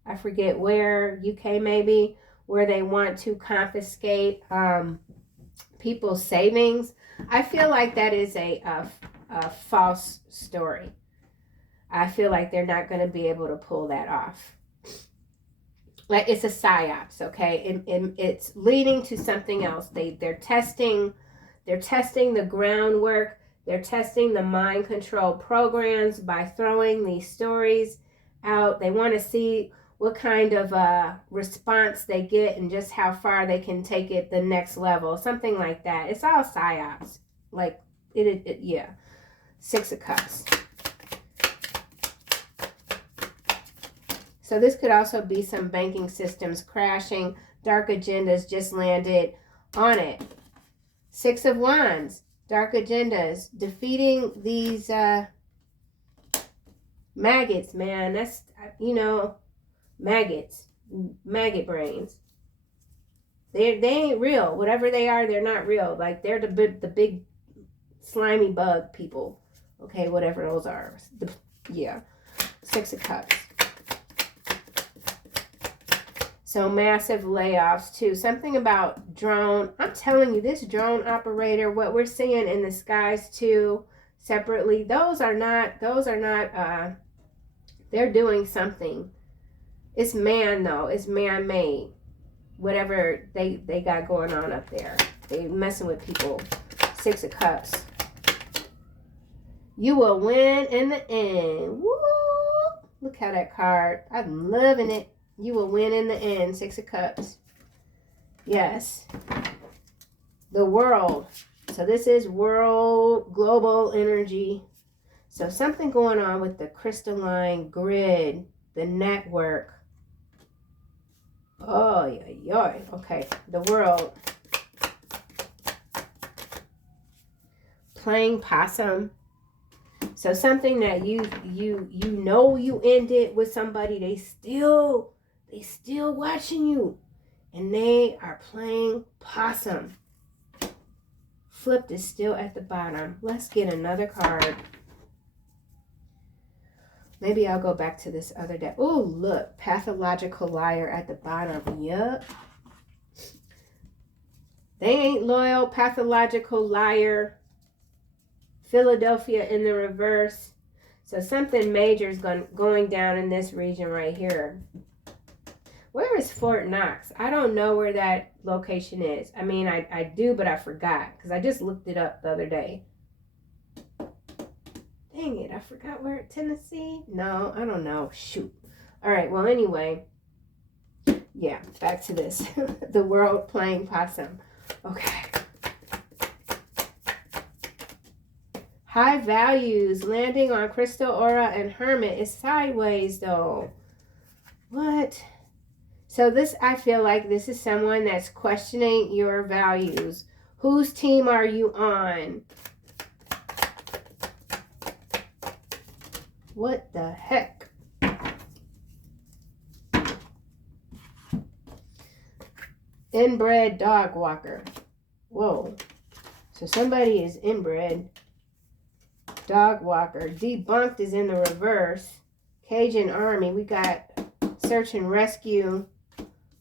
I forget where, UK maybe, where they want to confiscate people's savings. I feel like that is a false story. I feel like they're not going to be able to pull that off. Like it's a PSYOPS, okay? And it's leading to something else. They're testing the groundwork. They're testing the mind control programs by throwing these stories out. They want to see what kind of response they get and just how far they can take it the next level. Something like that. It's all PSYOPs. Like, yeah. 6 of Cups. So this could also be some banking systems crashing. Dark agendas just landed on it. 6 of Wands. Dark agendas. Defeating these maggots, man. That's, you know... maggots, maggot brains. They ain't real. Whatever they are, they're not real. Like they're the big slimy bug people. Okay, whatever those are. Yeah, 6 of Cups. So massive layoffs too. Something about drone. I'm telling you, this drone operator. What we're seeing in the skies too, separately. Those are not. They're doing something. It's man, though. It's man-made. Whatever they got going on up there. They messing with people. 6 of Cups. You will win in the end. Woo! Look how that card. I'm loving it. You will win in the end. 6 of Cups. Yes. The world. So this is world, global energy. So something going on with the crystalline grid, the network. Oh, yeah. Okay. The world. Playing possum. So something that you know you ended with somebody, they still watching you, and they are playing possum. Flipped is still at the bottom. Let's get another card. Maybe I'll go back to this other deck. Oh, look, pathological liar at the bottom. Yup. They ain't loyal. Pathological liar. Philadelphia in the reverse. So something major is going down in this region right here. Where is Fort Knox? I don't know where that location is. I mean, I do, but I forgot because I just looked it up the other day. Dang it, I forgot where. Tennessee? No, I don't know. Shoot. All right, well, anyway. Yeah, back to this. The world playing possum. Okay. High values. Landing on Crystal Aura and Hermit is sideways, though. What? So this, I feel like this is someone that's questioning your values. Whose team are you on? What the heck? Inbred dog walker. Whoa. So somebody is inbred. Dog walker. Debunked is in the reverse. Cajun army. We got search and rescue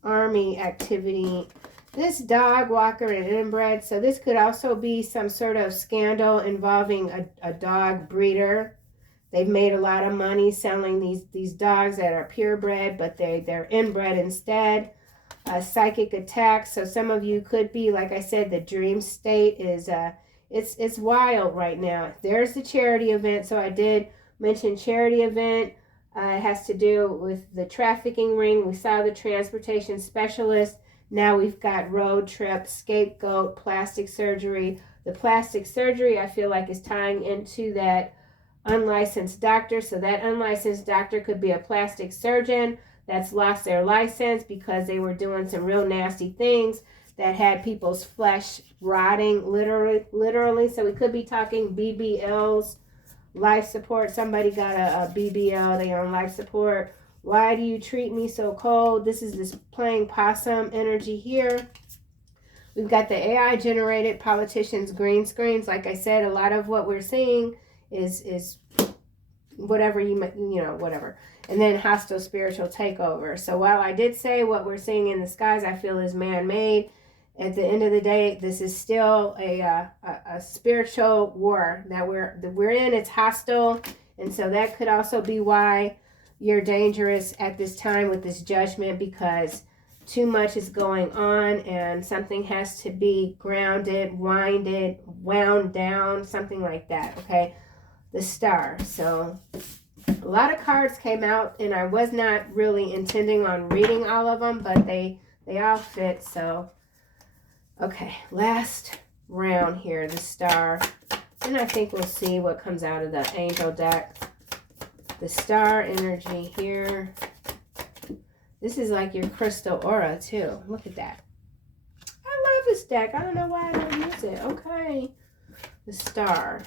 army activity. This dog walker and inbred. So this could also be some sort of scandal involving a dog breeder. They've made a lot of money selling these dogs that are purebred, but they're inbred instead. Psychic attacks. So some of you could be, like I said, the dream state is it's wild right now. There's the charity event. So I did mention charity event. It has to do with the trafficking ring. We saw the transportation specialist. Now we've got road trip, scapegoat, plastic surgery. The plastic surgery, I feel like, is tying into that unlicensed doctor. So that unlicensed doctor could be a plastic surgeon that's lost their license because they were doing some real nasty things that had people's flesh rotting, literally. So we could be talking BBLs, life support. Somebody got a BBL, they on life support. Why do you treat me so cold? This is this playing possum energy here. We've got the AI generated politicians green screens. Like I said, a lot of what we're seeing is whatever whatever. And then hostile spiritual takeover. So while I did say what we're seeing in the skies I feel is man-made, at the end of the day, this is still a spiritual war that we're in. It's hostile, and so that could also be why you're dangerous at this time with this judgment, because too much is going on and something has to be grounded, wound down, something like that. Okay, the star. So a lot of cards came out, and I was not really intending on reading all of them, but they all fit. So okay, last round here, the star. And I think we'll see what comes out of the angel deck. The star energy here. This is like your crystal aura too. Look at that. I love this deck. I don't know why I don't use it. Okay. The star.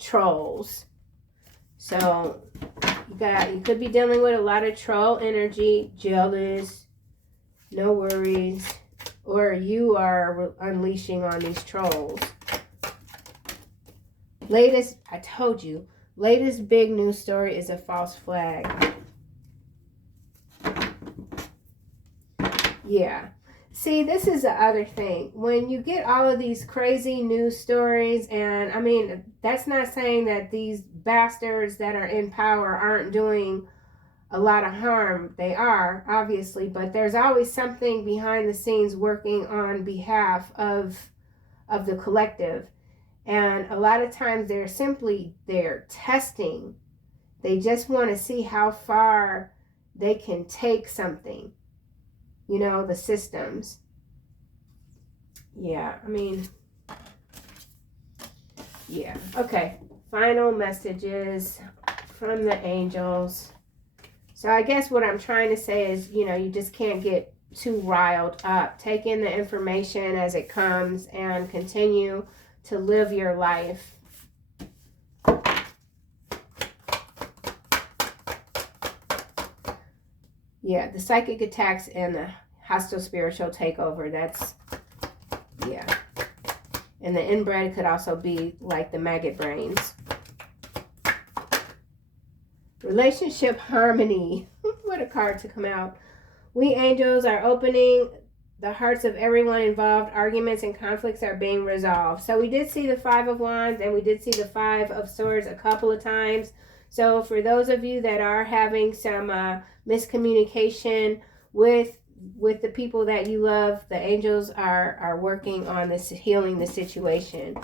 Trolls. So you could be dealing with a lot of troll energy, jealous, no worries, or you are unleashing on these trolls. Latest, I told you, latest big news story is a false flag. Yeah. See, this is the other thing. When you get all of these crazy news stories, and I mean, that's not saying that these bastards that are in power aren't doing a lot of harm. They are, obviously, but there's always something behind the scenes working on behalf of the collective. And a lot of times they're testing They just want to see how far they can take something. You know, the systems. Yeah, I mean, yeah. Okay, final messages from the angels. So I guess what I'm trying to say is, you know, you just can't get too riled up. Take in the information as it comes and continue to live your life. Yeah, the psychic attacks and the hostile spiritual takeover. That's, yeah. And the inbred could also be like the maggot brains. Relationship harmony. What a card to come out. We angels are opening the hearts of everyone involved. Arguments and conflicts are being resolved. So we did see the Five of Wands and we did see the Five of Swords a couple of times. So for those of you that are having some miscommunication with the people that you love, the angels are working on this, healing the situation.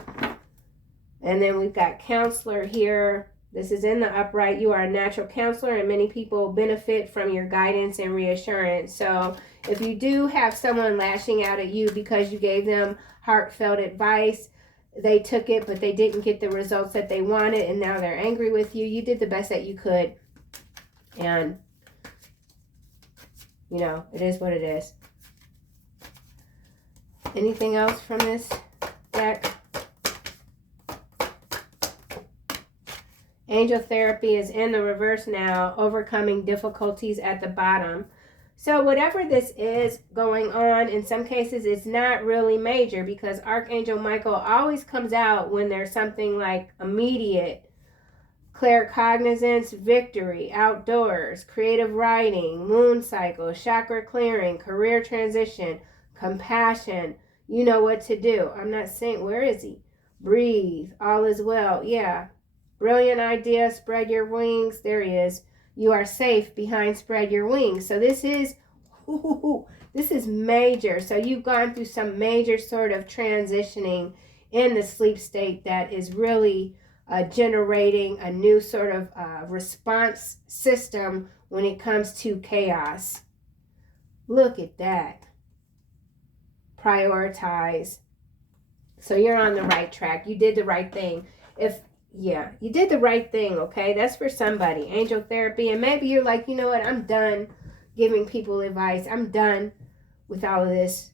And then we've got counselor here. This is in the upright. You are a natural counselor and many people benefit from your guidance and reassurance. So if you do have someone lashing out at you because you gave them heartfelt advice, they took it but they didn't get the results that they wanted and now they're angry with you. You did the best that you could. And, you know, it is what it is. Anything else from this deck? Angel therapy is in the reverse now, overcoming difficulties at the bottom. So whatever this is going on, in some cases it's not really major because Archangel Michael always comes out when there's something like immediate, claircognizance, victory, outdoors, creative writing, moon cycle, chakra clearing, career transition, compassion. You know what to do. I'm not saying, where is he? Breathe, all is well. Yeah. Brilliant idea, spread your wings. There he is. You are safe behind spread your wings. So this is major. So you've gone through some major sort of transitioning in the sleep state that is really generating a new sort of response system when it comes to chaos. Look at that. Prioritize. So you're on the right track. You did the right thing. Yeah, you did the right thing, okay? That's for somebody. Angel therapy. And maybe you're like, you know what? I'm done giving people advice. I'm done with all of this.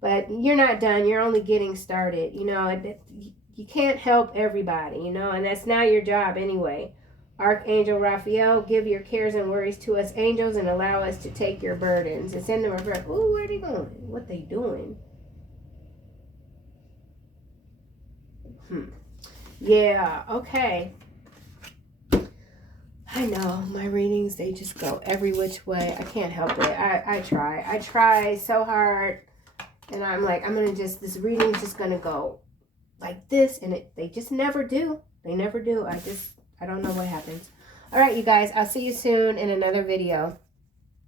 But you're not done. You're only getting started. You know, you can't help everybody, you know, and that's not your job anyway. Archangel Raphael, give your cares and worries to us angels and allow us to take your burdens. It's in the reverse. Ooh, where are they going? What they doing? Yeah, okay. I know, my readings, they just go every which way. I can't help it. I try so hard. And I'm like, this reading is just going to go like this. And they just never do. They never do. I don't know what happens. All right, you guys, I'll see you soon in another video.